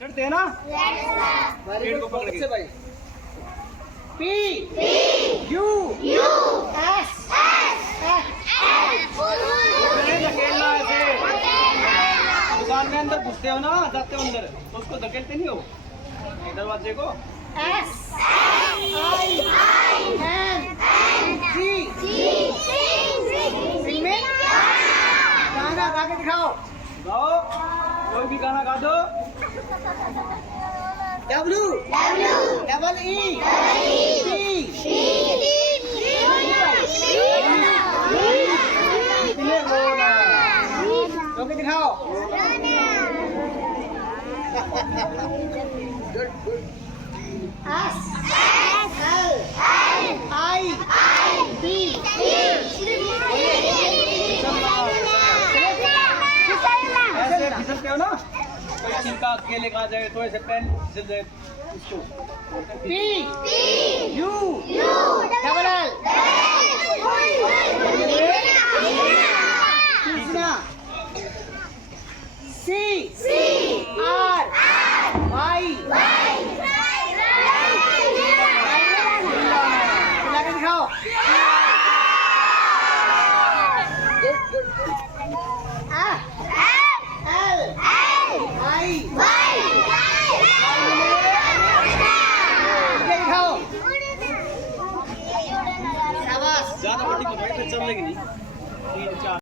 चढ़ते हैं ना। पेड़ को पकड़ के भाई। पी यू एस धकेलना ऐसे। दुकान में अंदर घुसते हो ना, जाते हो अंदर तो उसको धकेलते नहीं हो दरवाजे को। एस आई एन जी गाना गा के दिखाओ। गाओ, कोई भी गाना गा दो। डब्ल्यू डबल ई सी दिखाओ। एस एल आई बी ऐसे फिसलते हो ना, कोई छिलका केले खा जाए तो ऐसे पेन फिसल जाए उसको। पी यू डबल एल तीसरा सी आर वाई दिखाओ। ज्यादा बड़ी चल लेगी नहीं। 3 4